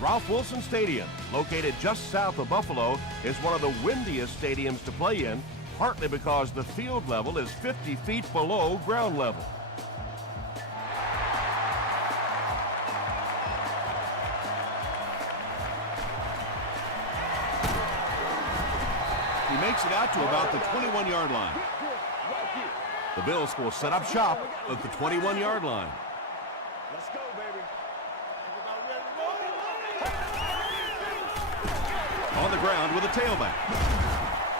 Ralph Wilson Stadium, located just south of Buffalo, is one of the windiest stadiums to play in, partly because the field level is 50 feet below ground level. He makes it out to about the 21-yard line. The Bills will set up shop at the 21-yard line. Let's go, baby. On the ground with a tailback.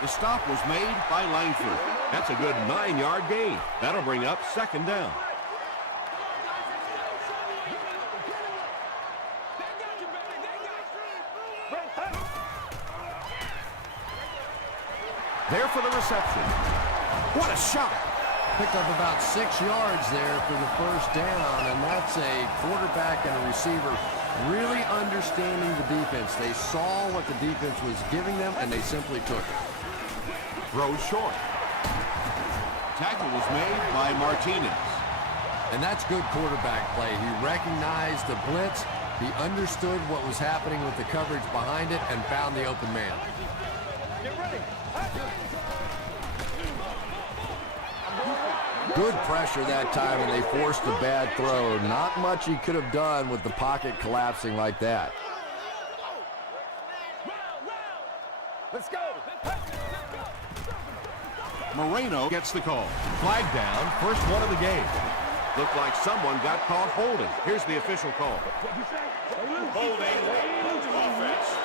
The stop was made by Langford. That's a good 9-yard gain. That'll bring up second down. There for the reception. What a shot! Picked up about 6 yards there for the first down, and that's a quarterback and a receiver really understanding the defense. They saw what the defense was giving them, and they simply took it. Throw short. Tackle was made by Martinez. And that's good quarterback play. He recognized the blitz, he understood what was happening with the coverage behind it, and found the open man. Get ready. Good pressure that time, and they forced a bad throw. Not much he could have done with the pocket collapsing like that. Let's go. Moreno gets the call. Flag down, first one of the game. Looked like someone got caught holding. Here's the official call. Holding. Offense.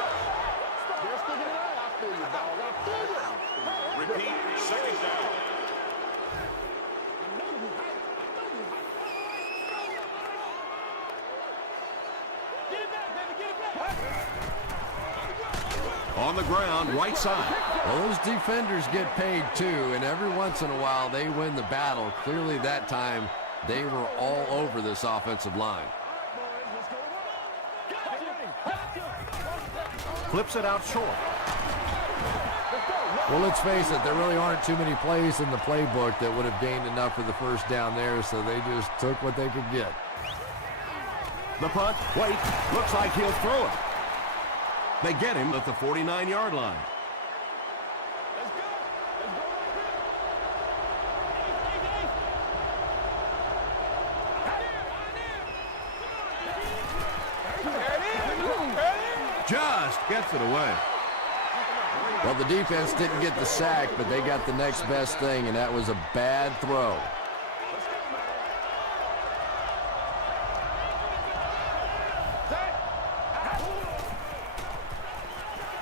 Repeat, second down. On the ground, right side. Well, those defenders get paid too, and every once in a while they win the battle. Clearly that time they were all over this offensive line. Flips it out short. Well, let's face it, there really aren't too many plays in the playbook that would have gained enough for the first down there, so they just took what they could get. The punt, wait, looks like he'll throw it. They get him at the 49-yard line. Just gets it away. Well, the defense didn't get the sack, but they got the next best thing, and that was a bad throw.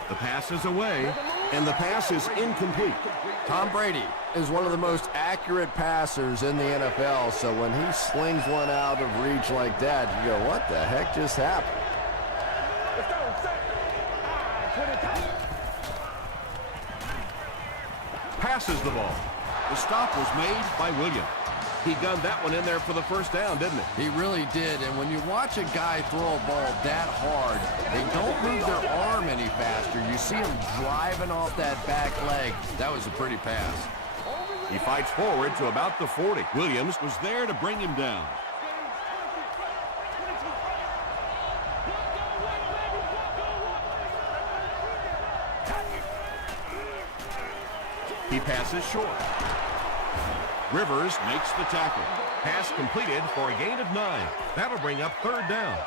The pass is away, and the pass is incomplete. Tom Brady is one of the most accurate passers in the NFL, so when he slings one out of reach like that, you go, what the heck just happened? Passes the ball. The stop was made by Williams. He gunned that one in there for the first down, didn't he? He really did, and when you watch a guy throw a ball that hard, they don't move their arm any faster. You see him driving off that back leg. That was a pretty pass. He fights forward to about the 40. Williams was there to bring him down. He passes short. Rivers makes the tackle. Pass completed for a gain of 9. That'll bring up third down.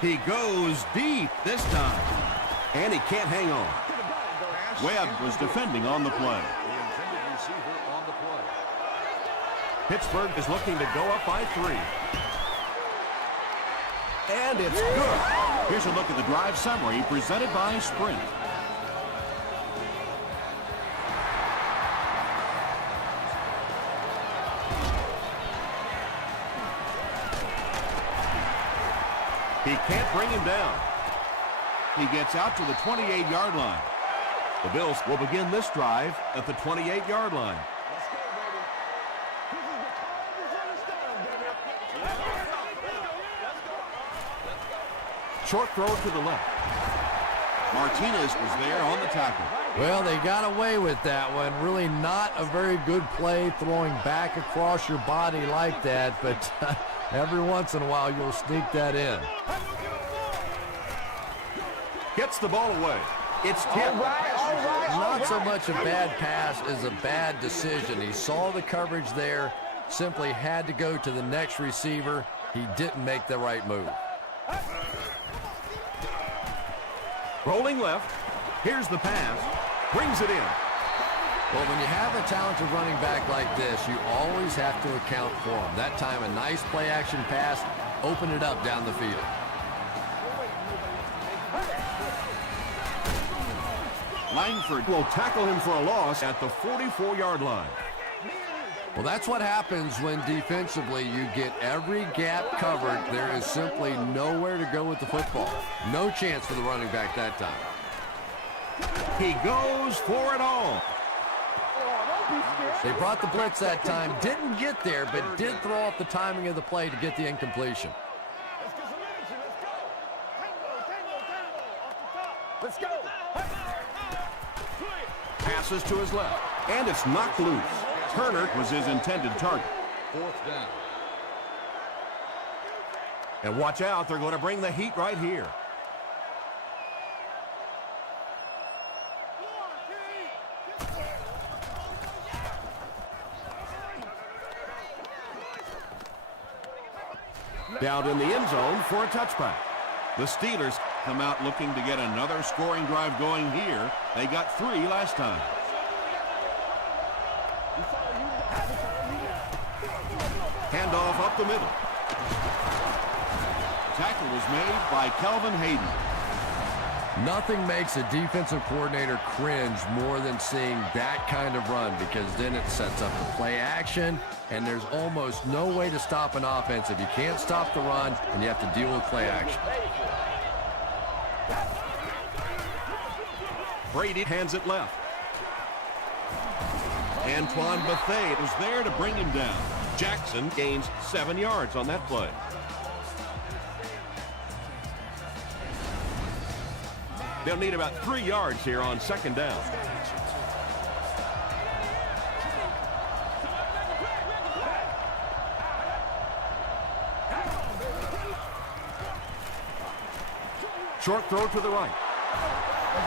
He goes deep this time. And he can't hang on. Webb was defending on the play. Pittsburgh is looking to go up by 3. And it's good. Here's a look at the drive summary presented by Sprint. He can't bring him down. He gets out to the 28-yard line. The Bills will begin this drive at the 28-yard line. Short throw to the left. Martinez was there on the tackle. Well, they got away with that one. Really not a very good play throwing back across your body like that, but every once in a while you'll sneak that in. Gets the ball away. It's tipped. Not so much a bad pass as a bad decision. He saw the coverage there, simply had to go to the next receiver. He didn't make the right move. Rolling left. Here's the pass. Brings it in. Well, when you have a talented running back like this, you always have to account for him. That time, a nice play-action pass, open it up down the field. Langford will tackle him for a loss at the 44-yard line. Well, that's what happens when defensively you get every gap covered. There is simply nowhere to go with the football. No chance for the running back that time. He goes for it all. They brought the blitz that time, didn't get there, but did throw off the timing of the play to get the incompletion. Let's go. Passes to his left, and it's knocked loose. Turner was his intended target. 4th down. And watch out, they're going to bring the heat right here. Down in the end zone for a touchback. The Steelers come out looking to get another scoring drive going here. They got 3 last time. Handoff up the middle. Tackle was made by Kelvin Hayden. Nothing makes a defensive coordinator cringe more than seeing that kind of run, because then it sets up the play action, and there's almost no way to stop an offense if you can't stop the run and you have to deal with play action. Brady hands it left. Antoine Bethea was there to bring him down. Jackson gains 7 yards on that play. They'll need about 3 yards here on 2nd down. Short throw to the right.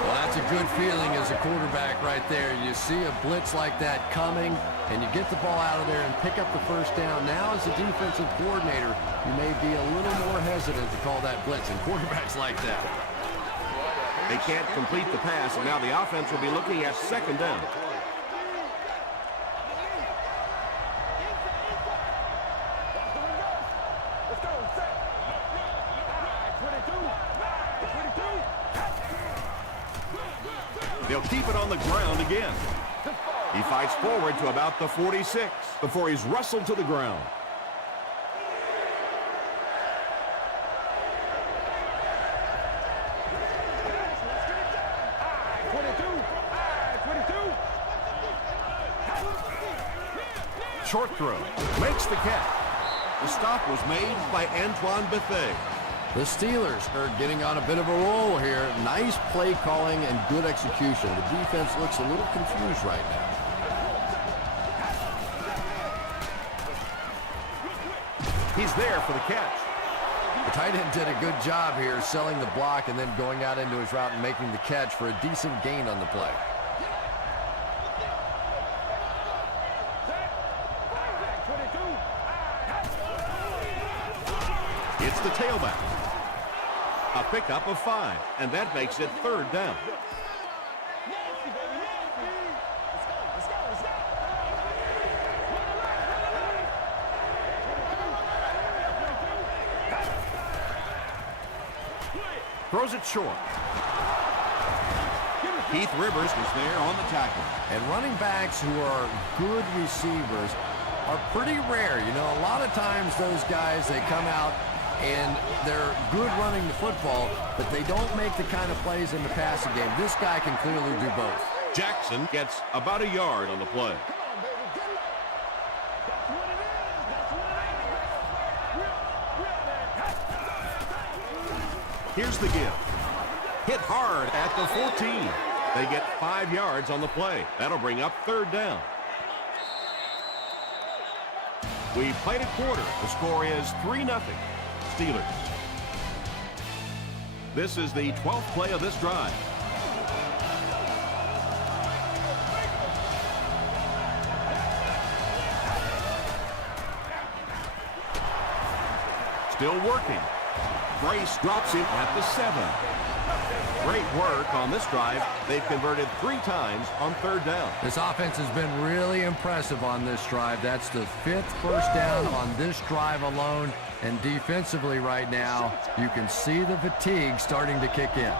Well, that's a good feeling as a quarterback right there. You see a blitz like that coming, and you get the ball out of there and pick up the first down. Now, as a defensive coordinator, you may be a little more hesitant to call that blitz, and quarterbacks like that. They can't complete the pass, and now the offense will be looking at 2nd down. They'll keep it on the ground again. He fights forward to about the 46 before he's wrestled to the ground. Short throw. Makes the catch. The stop was made by Antoine Bethea. The Steelers are getting on a bit of a roll here. Nice play calling and good execution. The defense looks a little confused right now. He's there for the catch. The tight end did a good job here selling the block and then going out into his route and making the catch for a decent gain on the play. It's the tailback. A pickup of 5, and that makes it 3rd down. Throws it short. Keith Rivers was there on the tackle. And running backs who are good receivers are pretty rare. You know, a lot of times those guys, they come out and they're good running the football, but they don't make the kind of plays in the passing game. This guy can clearly do both. Jackson gets about a yard on the play. Here's the give. Hit hard at the 14. They get 5 yards on the play. That'll bring up 3rd down. We played a quarter. The score is 3-0. Steelers. This is the 12th play of this drive. Still working. Grace drops him at the 7. Great work on this drive. They've converted 3 times on 3rd down. This offense has been really impressive on this drive. That's the 5th first down on this drive alone. And defensively right now, you can see the fatigue starting to kick in.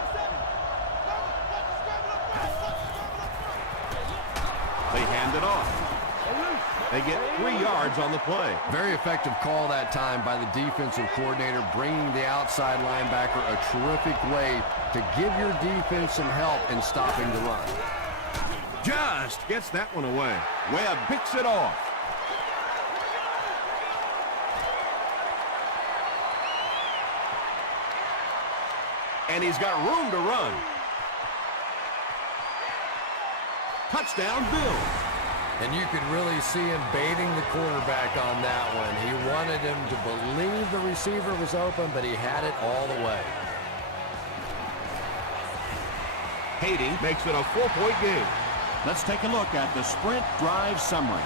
They hand it off. They get 3 yards on the play. Very effective call that time by the defensive coordinator, bringing the outside linebacker a terrific way to give your defense some help in stopping the run. Just gets that one away. Webb picks it off. And he's got room to run. Touchdown, Bills. And you could really see him baiting the quarterback on that one. He wanted him to believe the receiver was open, but he had it all the way. Hayden makes it a 4-point game. Let's take a look at the sprint drive summary.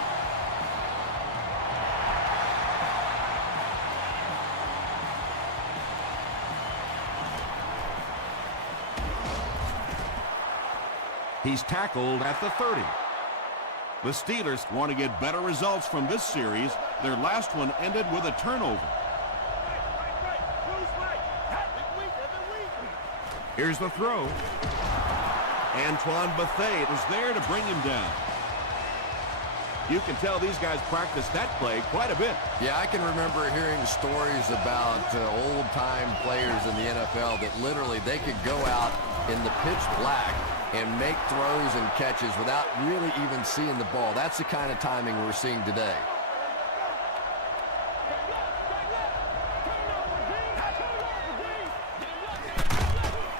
He's tackled at the 30. The Steelers want to get better results from this series. Their last one ended with a turnover. Here's the throw. Antoine Bethea was there to bring him down. You can tell these guys practiced that play quite a bit. Yeah, I can remember hearing stories about old-time players in the NFL that literally they could go out in the pitch black and make throws and catches without really even seeing the ball. That's the kind of timing we're seeing today.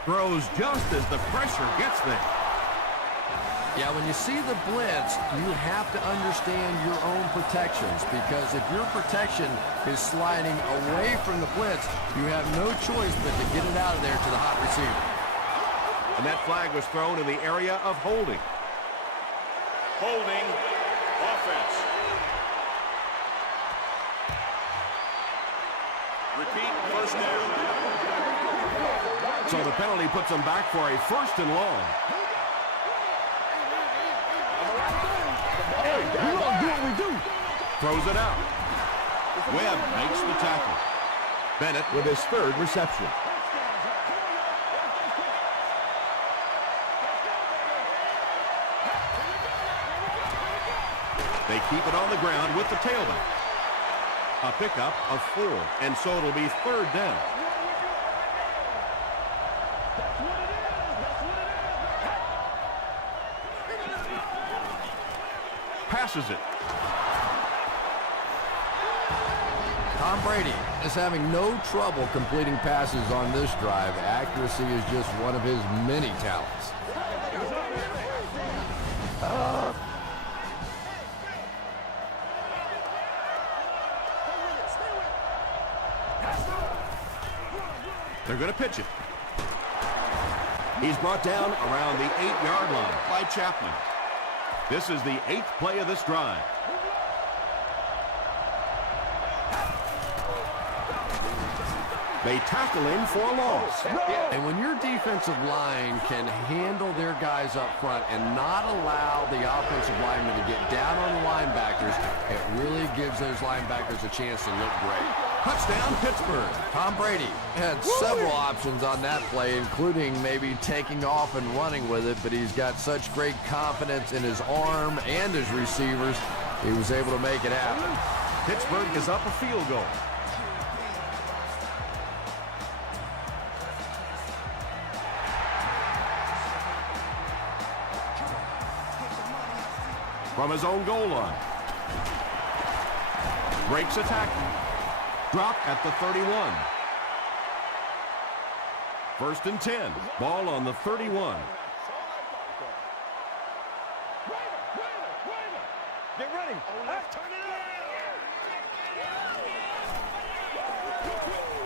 Throws just as the pressure gets there. Yeah, when you see the blitz, you have to understand your own protections, because if your protection is sliding away from the blitz, you have no choice but to get it out of there to the hot receiver. And that flag was thrown in the area of holding. Holding offense. Repeat first down. So the penalty puts them back for a 1st and long. Hey, we're going to do what we do. Throws it out. Webb makes the tackle. Bennett with his 3rd reception. They keep it on the ground with the tailback. A pickup of 4, and so it'll be 3rd down. Passes it. Tom Brady is having no trouble completing passes on this drive. Accuracy is just one of his many talents. They're going to pitch it. He's brought down around the 8-yard line by Chapman. This is the 8th play of this drive. They tackle him for a loss. And when your defensive line can handle their guys up front and not allow the offensive linemen to get down on the linebackers, it really gives those linebackers a chance to look great. Touchdown, Pittsburgh. Tom Brady had several options on that play, including maybe taking off and running with it, but he's got such great confidence in his arm and his receivers, he was able to make it happen. Pittsburgh is up a field goal. From his own goal line. Breaks a tackle. Drop at the 31. First and 10. Ball on the 31. Get ready. Turn it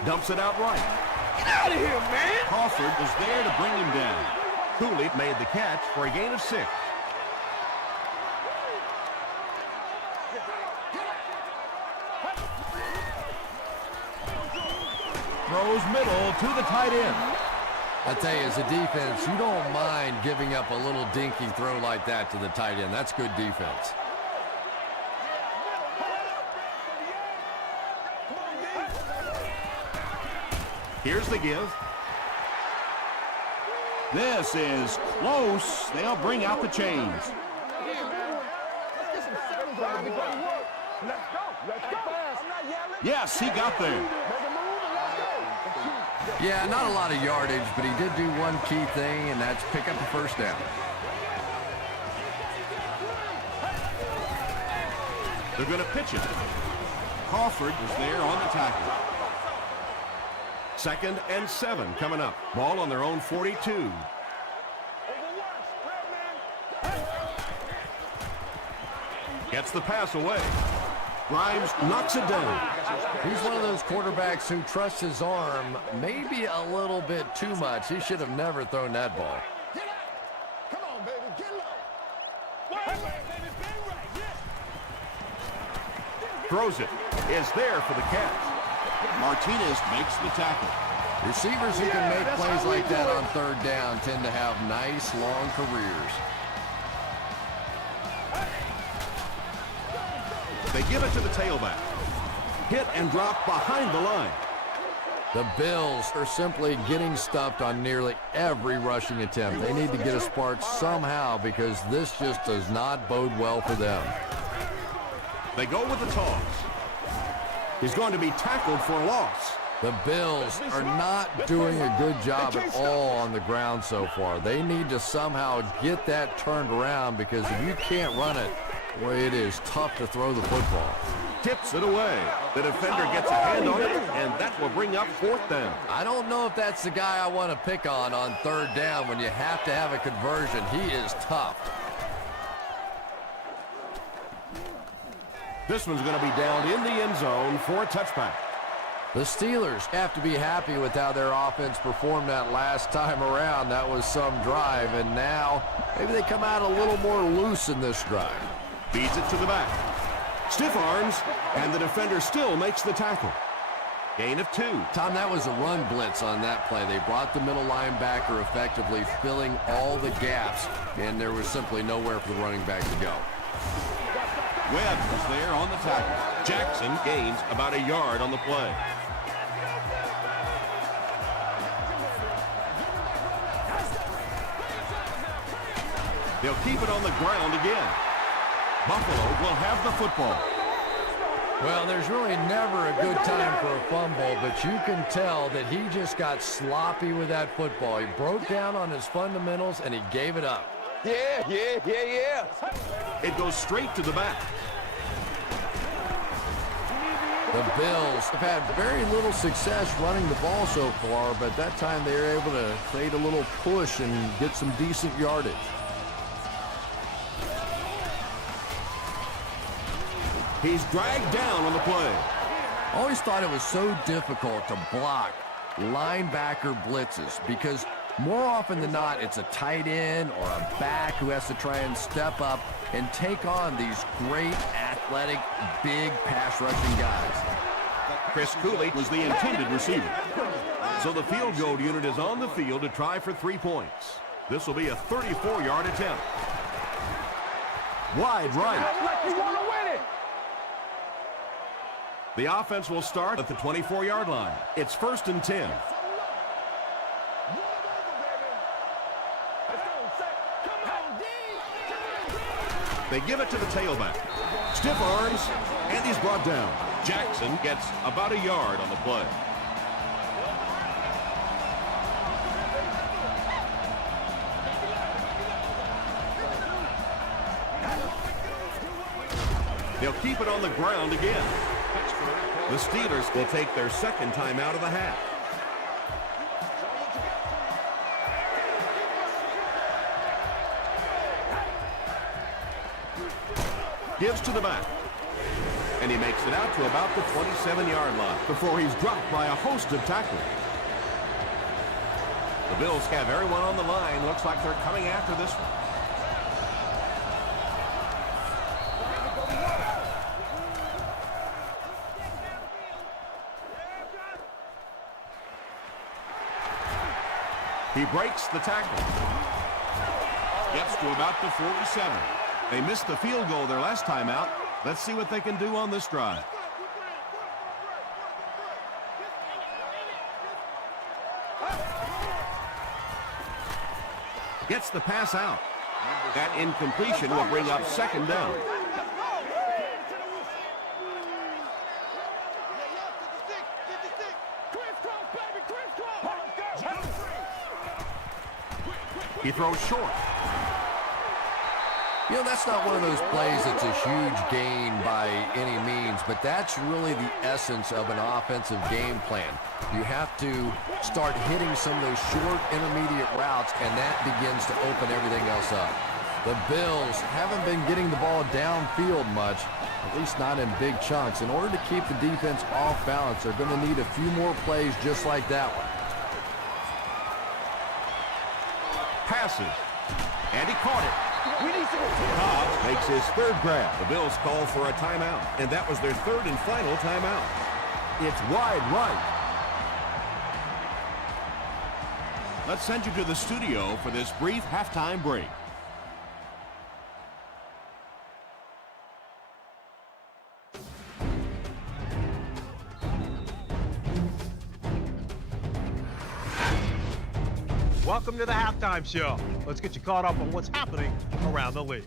Dumps it out right. Get out of here, man. Crawford was there to bring him down. Cooley made the catch for a gain of 6. Throws middle to the tight end. I tell you, as a defense, you don't mind giving up a little dinky throw like that to the tight end. That's good defense. Here's the give. This is close. They'll bring out the chains. Yes, he got there. Yeah, not a lot of yardage, but he did do one key thing, and that's pick up a first down. They're going to pitch it. Crawford was there on the tackle. 2nd and 7 coming up. Ball on their own 42. Gets the pass away. Grimes knocks it down. He's one of those quarterbacks who trusts his arm maybe a little bit too much. He should have never thrown that ball. Come on, baby. Get low. Baby. Throws it. Is there for the catch. Martinez makes the tackle. Receivers who can make plays like that on 3rd down tend to have nice, long careers. They give it to the tailback. Hit and drop behind the line. The Bills are simply getting stuffed on nearly every rushing attempt. They need to get a spark somehow because this just does not bode well for them. They go with the toss. He's going to be tackled for a loss. The Bills are not doing a good job at all on the ground so far. They need to somehow get that turned around because if you can't run it, well, it is tough to throw the football. Tips it away. The defender gets a hand on it, and that will bring up 4th down. I don't know if that's the guy I want to pick on 3rd down when you have to have a conversion. He is tough. This one's going to be down in the end zone for a touchback. The Steelers have to be happy with how their offense performed that last time around. That was some drive, and now maybe they come out a little more loose in this drive. Feeds it to the back. Stiff arms, and the defender still makes the tackle. Gain of 2. Tom, that was a run blitz on that play. They brought the middle linebacker effectively filling all the gaps, and there was simply nowhere for the running back to go. Webb was there on the tackle. Jackson gains about a yard on the play. They'll keep it on the ground again. Buffalo will have the football. Well, there's really never a good time for a fumble, but you can tell that he just got sloppy with that football. He broke down on his fundamentals, and he gave it up. Yeah. It goes straight to the back. The Bills have had very little success running the ball so far, but that time they were able to create a little push and get some decent yardage. He's dragged down on the play. Always thought it was so difficult to block linebacker blitzes because more often than not, it's a tight end or a back who has to try and step up and take on these great, athletic, big pass rushing guys. Chris Cooley was the intended receiver. So the field goal unit is on the field to try for 3 points. This will be a 34-yard attempt. Wide right. Like you want to win it. The offense will start at the 24-yard line. It's 1st and 10. They give it to the tailback. Stiff arms, and he's brought down. Jackson gets about a yard on the play. They'll keep it on the ground again. The Steelers will take their 2nd time out of the half. Gives to the back. And he makes it out to about the 27-yard line before he's dropped by a host of tacklers. The Bills have everyone on the line. Looks like they're coming after this one. He breaks the tackle. Gets to about the 47. They missed the field goal their last time out. Let's see what they can do on this drive. Gets the pass out. That incompletion will bring up second down. He throws short. You know, that's not one of those plays that's a huge gain by any means, but that's really the essence of an offensive game plan. You have to start hitting some of those short intermediate routes, and that begins to open everything else up. The Bills haven't been getting the ball downfield much, at least not in big chunks. In order to keep the defense off balance, they're going to need a few more plays just like that one. Passes. And he caught it. Cobbs makes his third grab. The Bills call for a timeout, and that was their third and final timeout. It's wide right. Let's send you to the studio for this brief halftime break. Welcome to the halftime show. Let's get you caught up on what's happening around the league.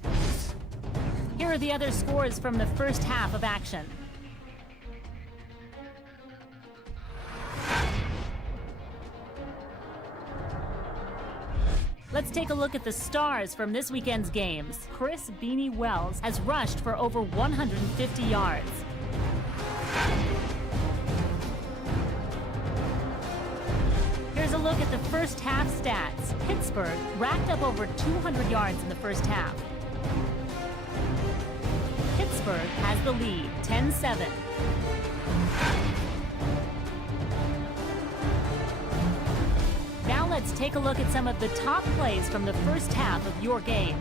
Here are the other scores from the first half of action. Let's take a look at the stars from this weekend's games. Chris Beanie Wells has rushed for over 150 yards. Here's a look at the first half stats. Pittsburgh racked up over 200 yards in the first half. Pittsburgh has the lead, 10-7. Now let's take a look at some of the top plays from the first half of your game.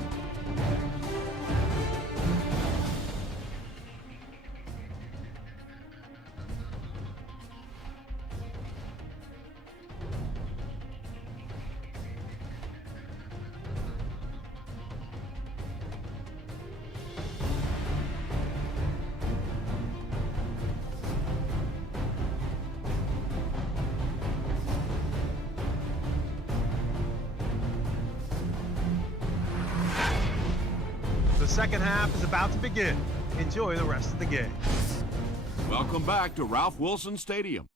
The second half is about to begin. Enjoy the rest of the game. Welcome back to Ralph Wilson Stadium.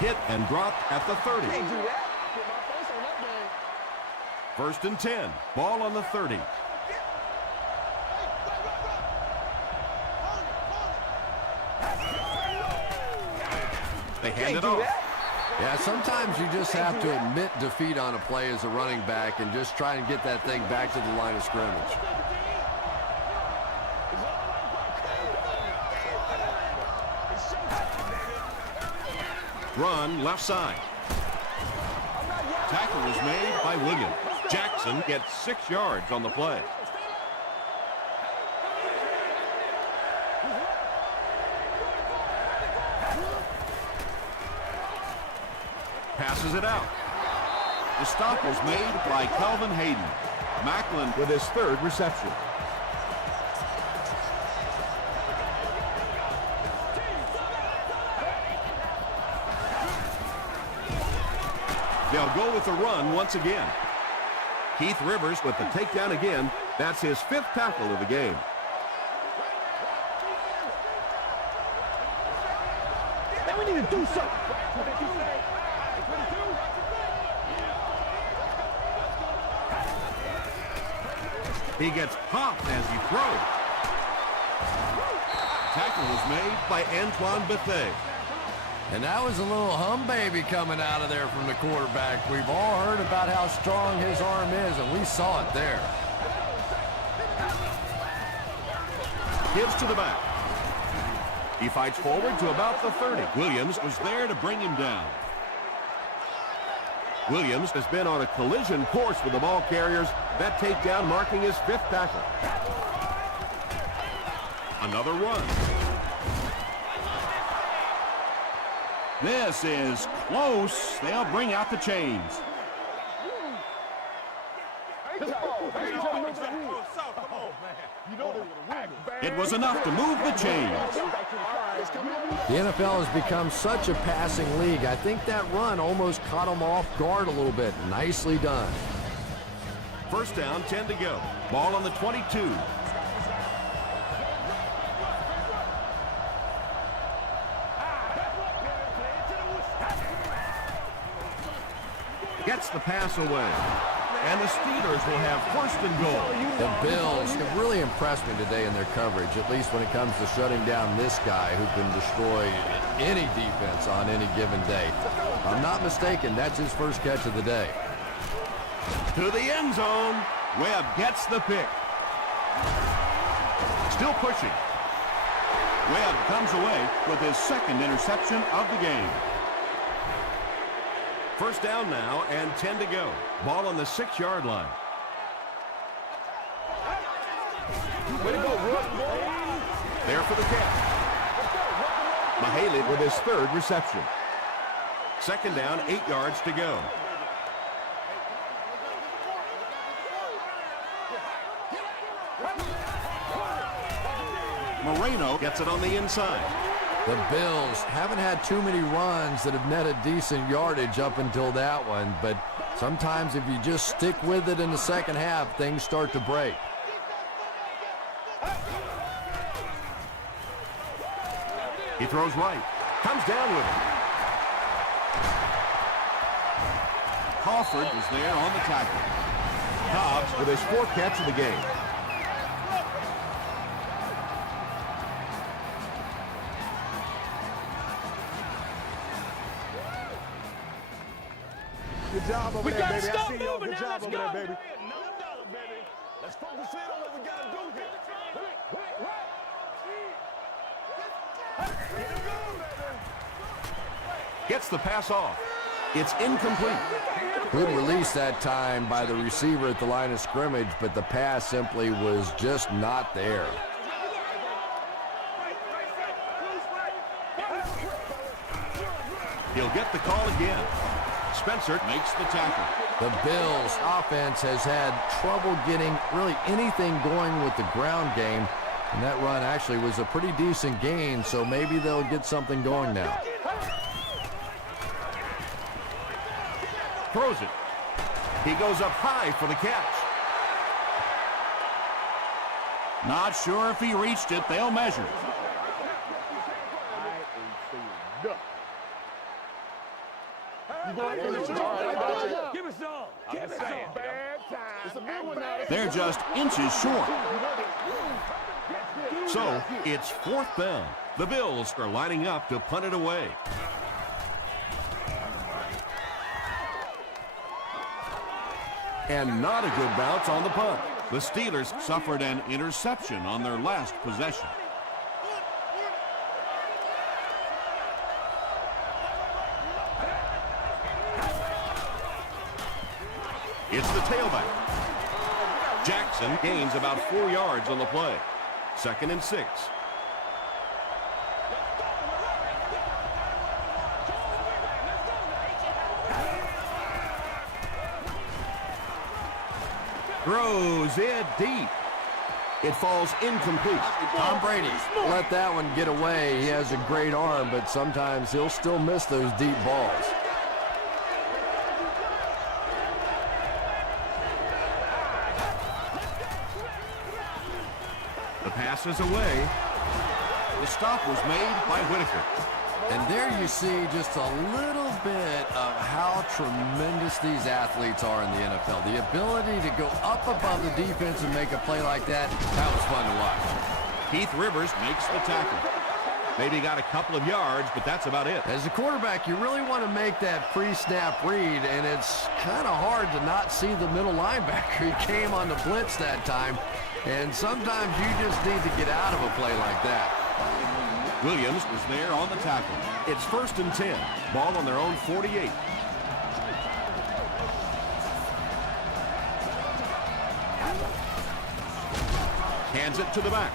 Hit and dropped at the 30. First and 10. Ball on the 30. They hand it off. Yeah, sometimes you just have to admit defeat on a play as a running back and just try and get that thing back to the line of scrimmage. Run left side. Tackle is made by Williams. Jackson gets 6 yards on the play. Passes it out. The stop was made by Kelvin Hayden. Macklin with his third reception. They'll go with the run once again. Keith Rivers with the takedown again. That's his 5th tackle of the game. Man, we need to do something. He gets popped as he throws. was made by Antoine Bethea. And that was a little hum baby coming out of there from the quarterback. We've all heard about how strong his arm is, and we saw it there. Gives to the back. He fights forward to about the 30. Williams was there to bring him down. Williams has been on a collision course with the ball carriers. That takedown marking his 5th tackle. Another run. This is close. They'll bring out the chains. It was enough to move the chains. The NFL has become such a passing league. I think that run almost caught him off guard a little bit. Nicely done. First down, 10 to go. Ball on the 22. Gets the pass away. And the Steelers will have 1st and goal. The Bills have really impressed me today in their coverage, at least when it comes to shutting down this guy who can destroy any defense on any given day. If I'm not mistaken, that's his first catch of the day. To the end zone. Webb gets the pick. Still pushing. Webb comes away with his 2nd interception of the game. First down now and 10 to go. Ball on the 6-yard line. Way to go, Rook. There for the catch. Mahaley with his 3rd reception. Second down, 8 yards to go. Moreno Gets it on the inside. The Bills haven't had too many runs that have netted decent yardage up until that one, but sometimes if you just stick with it in the second half, things start to break. He throws right. Comes down with it. Crawford was there on the tackle. Hobbs with his 4th catch of the game. Good job over We there, gotta baby. stop I see y'all. moving Good now. job Let's over go. there, baby. Let's focus in on what we gotta do here. Gets the pass off. It's incomplete. Good release that time by the receiver at the line of scrimmage, but the pass simply was just not there. He'll get the call again. Spencer Makes the tackle. The Bills offense has had trouble getting really anything going with the ground game, and that run actually was a pretty decent gain, so maybe they'll get something going now. throws it. He goes up high for the catch. Not sure if he reached it. They'll measure. Give us some. Give us some. Bad time. They're just inches short. So it's 4th down. The Bills are lining up to punt it away. And not a good bounce on the punt. The Steelers suffered an interception on their last possession. It's the tailback. Jackson gains about 4 yards on the play. 2nd and 6. Throws it deep. It falls incomplete. Tom Brady let that one get away. He has a great arm, but sometimes he'll still miss those deep balls. The pass is away. The stop was made by Whitaker. And there you see just a little bit of how tremendous these athletes are in the NFL. The ability to go up above the defense and make a play like that, that was fun to watch. Keith Rivers makes the tackle. Maybe got a couple of yards, but that's about it. As a quarterback, you really want to make that pre-snap read, and it's kind of hard to not see the middle linebacker. He came on the blitz that time, and sometimes you just need to get out of a play like that. Williams was there on the tackle. It's 1st and 10. Ball on their own 48. Hands it to the back,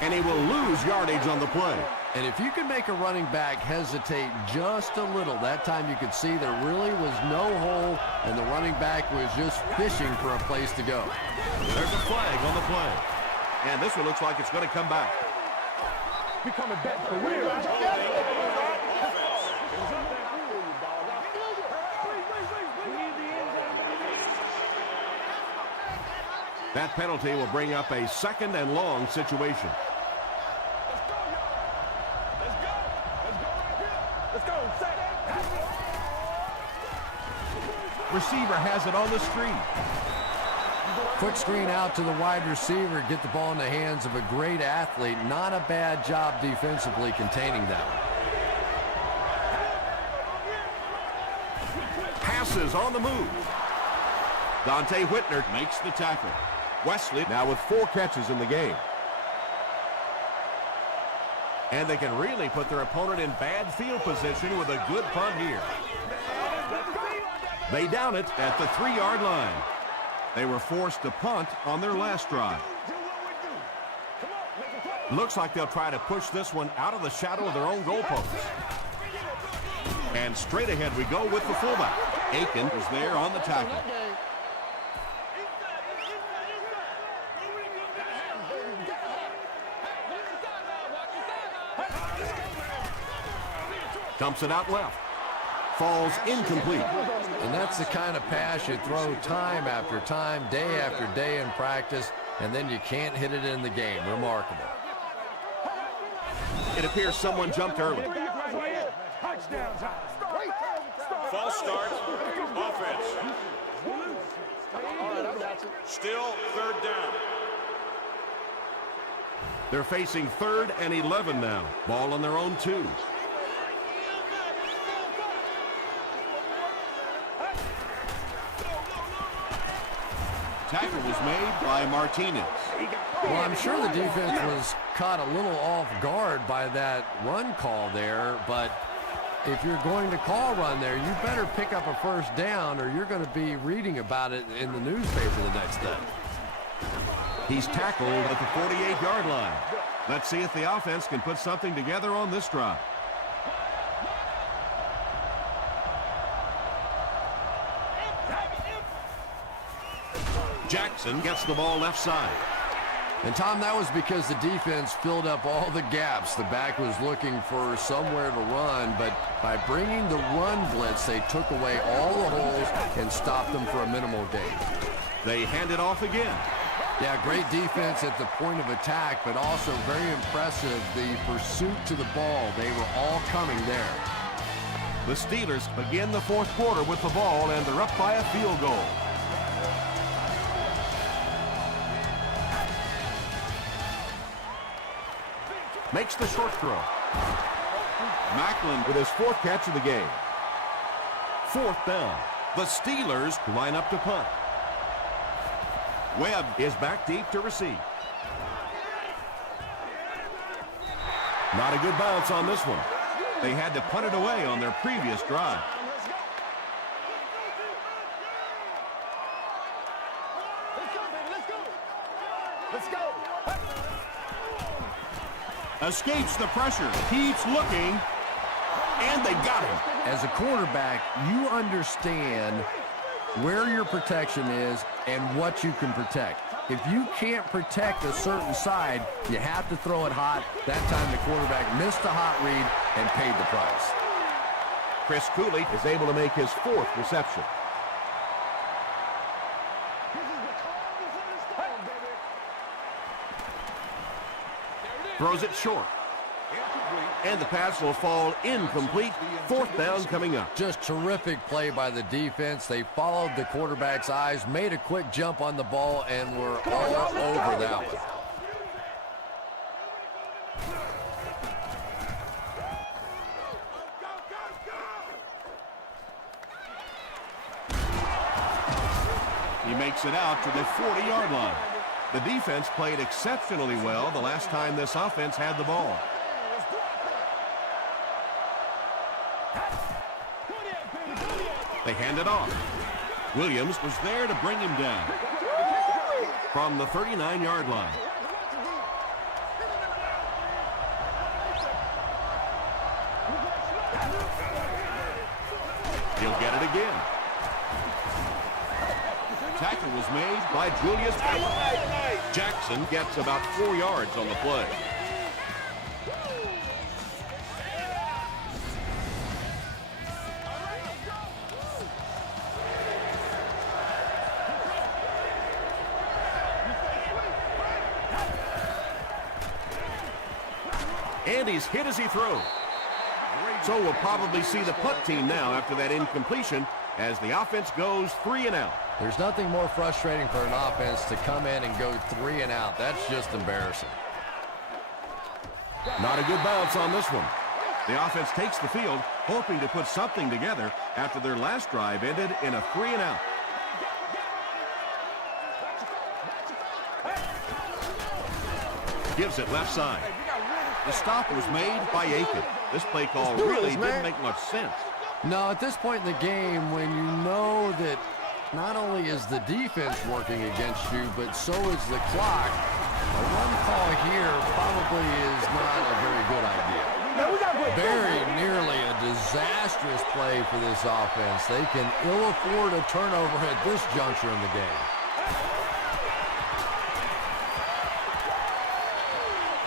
and he will lose yardage on the play. And if you can make a running back hesitate just a little, that time you could see there really was no hole, and the running back was just fishing for a place to go. There's a flag on the play. And this one looks like it's going to come back. We coming back for real. That penalty will bring up a 2nd and long situation. Receiver has it on the screen. Quick screen out to the wide receiver, get the ball in the hands of a great athlete. Not a bad job defensively containing that one. Passes on the move. Dante Whitner Makes the tackle. Wesley now with 4 catches in the game. And they can really put their opponent in bad field position with a good punt here. They down it at the 3-yard line. They were forced to punt on their last drive. Looks like they'll try to push this one out of the shadow of their own goalpost. And straight ahead we go with the fullback. Aiken was there on the tackle. Dumps it out left. Falls incomplete. And that's the kind of pass you throw time after time, day after day in practice, and then you can't hit it in the game. Remarkable. It appears someone jumped early. False start. Offense. Still 3rd down. They're facing 3rd and 11 now. Ball on their own 2. Tackle was made by Martinez. Well, I'm sure the defense was caught a little off guard by that run call there, but if you're going to call run there, you better pick up a 1st down or you're going to be reading about it in the newspaper the next day. He's tackled at the 48-yard line. Let's see if the offense can put something together on this drive. Jackson gets the ball left side. And, Tom, that was because the defense filled up all the gaps. The back was looking for somewhere to run, but by bringing the run blitz, they took away all the holes and stopped them for a minimal gain. They hand it off again. Yeah, great defense at the point of attack, but also very impressive, the pursuit to the ball. They were all coming there. The Steelers begin the 4th quarter with the ball, and they're up by a field goal. Makes the short throw. Macklin with his 4th catch of the game. 4th down. The Steelers line up to punt. Webb is back deep to receive. Not a good bounce on this one. They had to punt it away on their previous drive. Let's go. Escapes the pressure. Keeps looking. And they got him. As a quarterback, you understand where your protection is and what you can protect. If you can't protect a certain side, you have to throw it hot. That time the quarterback missed the hot read and paid the price. Chris Cooley is able to make his 4th reception. Throws it short. And the pass will fall incomplete. 4th down coming up. Just terrific play by the defense. They followed the quarterback's eyes, made a quick jump on the ball, and were all over that one. He makes it out to the 40-yard line. The defense played exceptionally well the last time this offense had the ball. They hand it off. Williams Was there to bring him down. from the 39-yard line. He'll get it again. Tackle was made By Julius Peppers. Jackson gets about 4 yards on the play. And he's hit as he throws. So we'll probably see the punt team now after that incompletion as the offense goes 3 and out. There's nothing more frustrating for an offense to come in and go 3 and out. That's just embarrassing. Not a good bounce on this one. The offense takes the field, hoping to put something together after their last drive ended in a 3 and out. Gives it left side. The stop was made By Aiken. This play call really didn't make much sense. No, at this point in the game, when you know that not only is the defense working against you, but so is the clock, a run call here probably is not a very good idea. Very nearly a disastrous play for this offense. They can ill afford a turnover at this juncture in the game.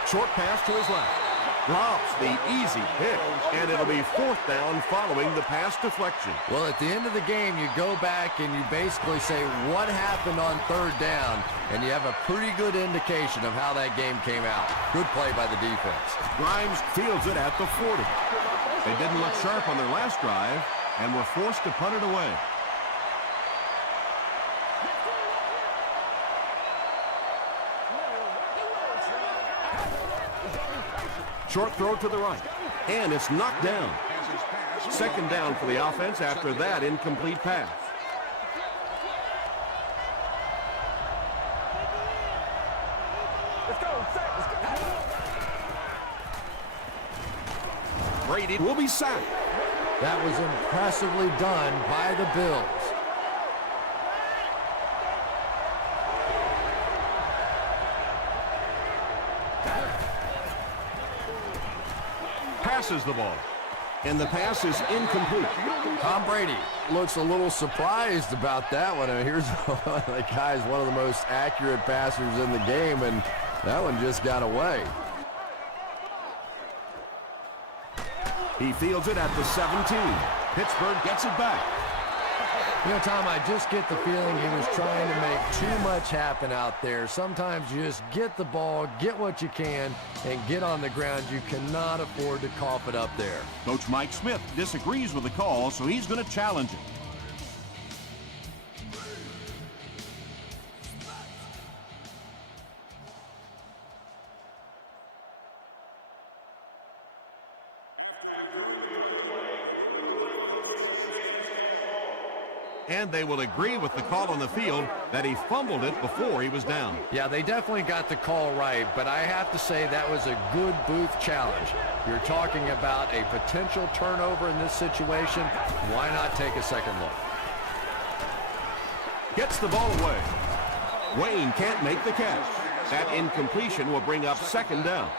Short pass to his left. Drops the easy pick, and it'll be 4th down following the pass deflection. Well, at the end of the game, you go back and you basically say what happened on 3rd down, and you have a pretty good indication of how that game came out. Good play by the defense. Grimes fields it at the 40. They didn't look sharp on their last drive and were forced to punt it away. Short throw to the right, and it's knocked down. 2nd down for the offense after that incomplete pass. Brady will be sacked. That was impressively done by the Bills. Passes the ball, and the pass is incomplete. Tom Brady looks a little surprised about that one. And here's the guy's one of the most accurate passers in the game, and that one just got away. He fields it at the 17. Pittsburgh gets it back. You know, Tom, I just get the feeling he was trying to make too much happen out there. Sometimes you just get the ball, get what you can, and get on the ground. You cannot afford to cough it up there. Coach Mike Smith disagrees with the call, so he's going to challenge it. And they will agree with the call on the field that he fumbled it before he was down. Yeah, they definitely got the call right, but I have to say that was a good Booth challenge. You're talking about a potential turnover in this situation. Why not take a second look? Gets the ball away. Wayne can't make the catch. That incompletion will bring up 2nd down.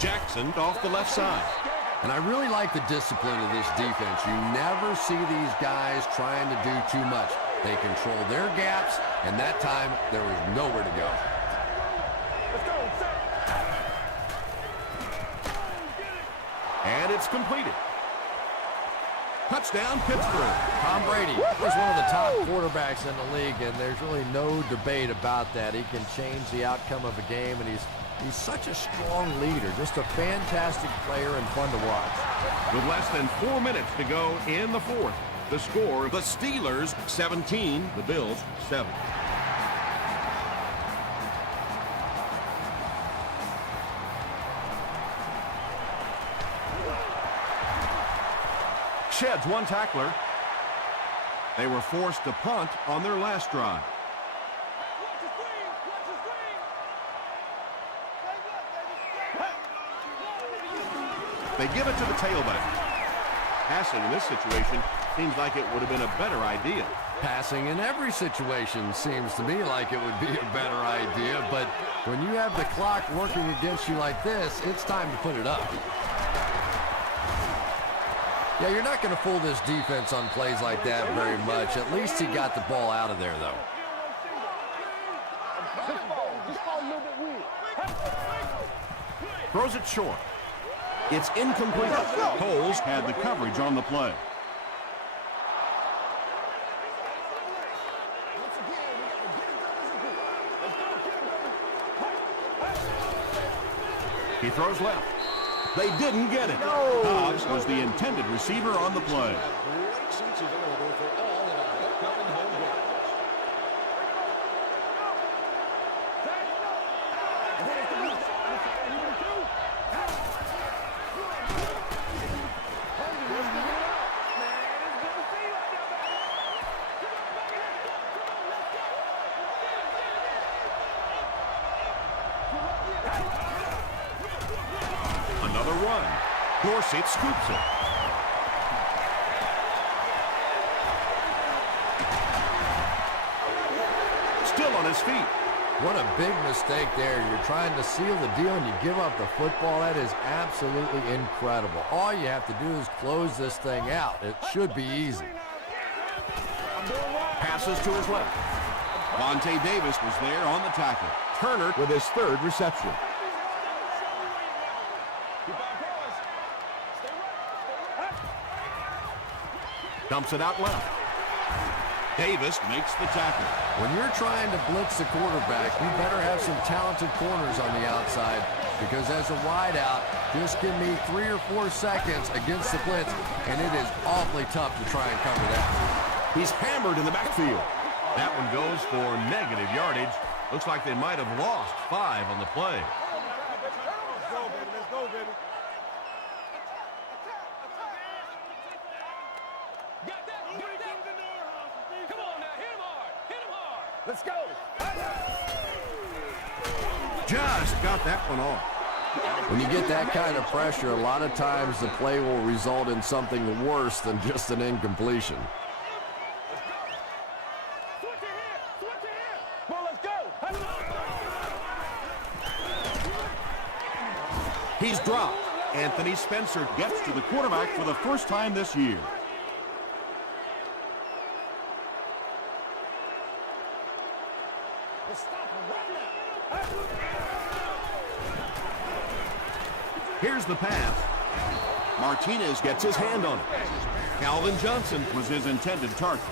Jackson off the left side. And I really like the discipline of this defense. You never see these guys trying to do too much. They control their gaps, and that time there was nowhere to go. And it's completed. Touchdown, Pittsburgh. Tom Brady is one of the top quarterbacks in the league, and there's really no debate about that. He can change the outcome of a game, and he's such a strong leader, just a fantastic player and fun to watch. With less than 4 minutes to go in the 4th, the score, the Steelers 17, the Bills 7. adds one tackler. They were forced to punt on their last drive. They give it to the tailback. Passing in this situation seems like it would have been a better idea. Passing in every situation seems to me like it would be a better idea, but when you have the clock working against you like this, it's time to put it up. Yeah, you're not going to fool this defense on plays like that very much. At least he got the ball out of there, though. Throws it short. It's incomplete. Coles had the coverage on the play. He throws left. They didn't get it. Dobbs was the intended receiver on the play. Another run. Dorsett scoops it. Still on his feet. What a big mistake there. You're trying to seal the deal and you give up the football. That is absolutely incredible. All you have to do is close this thing out. It should be easy. Passes to his left. Vontae Davis was there on the tackle. Turner with his third reception. Dumps it out left. Davis makes the tackle. When you're trying to blitz the quarterback, you better have some talented corners on the outside, because as a wideout, just give me 3 or 4 seconds against the blitz, and it is awfully tough to try and cover that. He's hammered in the backfield. That one goes for negative yardage. Looks like they might have lost 5 on the play. Let's go, baby. Let's go, baby. Let's go. Just got that one off. When you get that kind of pressure, a lot of times the play will result in something worse than just an incompletion. He's dropped. Anthony Spencer Gets to the quarterback for the first time this year. Here's the pass. Martinez Gets his hand on it. Calvin Johnson. was his intended target.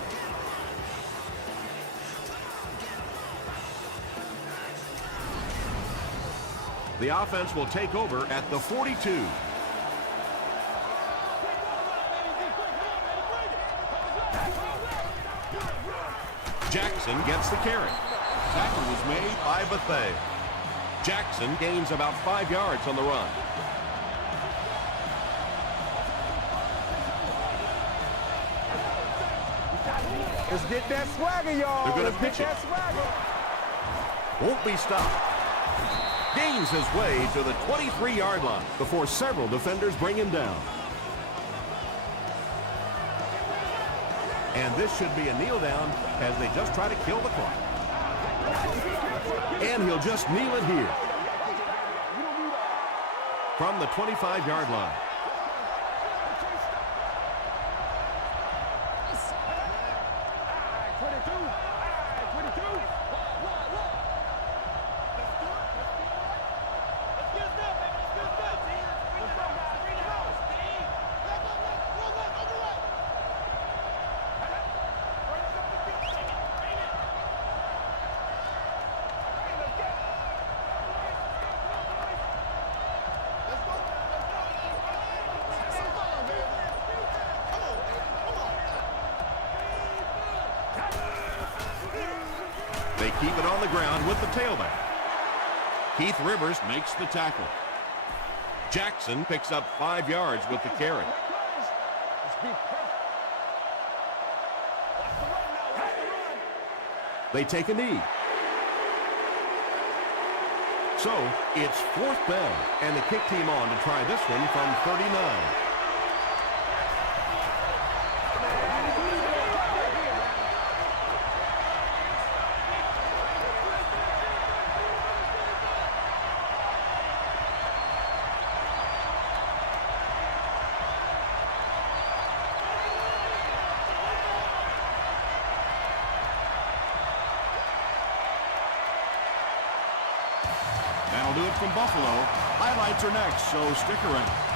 The offense will take over at the 42. Jackson gets the carry. Tackle was made By Bethea. Jackson gains about 5 yards on the run. Let's get that swagger, y'all. They're gonna Let's get pitch it. that swagger. Won't be stopped. Gains his way to the 23-yard line before several defenders bring him down. And this should be a kneel down as they just try to kill the clock. And he'll just kneel it here. From the 25-yard line. They keep it on the ground with the tailback. Keith Rivers makes the tackle. Jackson picks up 5 yards with the carry. Let's be perfect. They take a knee. So, it's 4th down, and the kick team on to try this one from 39. That'll do it from Buffalo. Highlights are next, so stick around.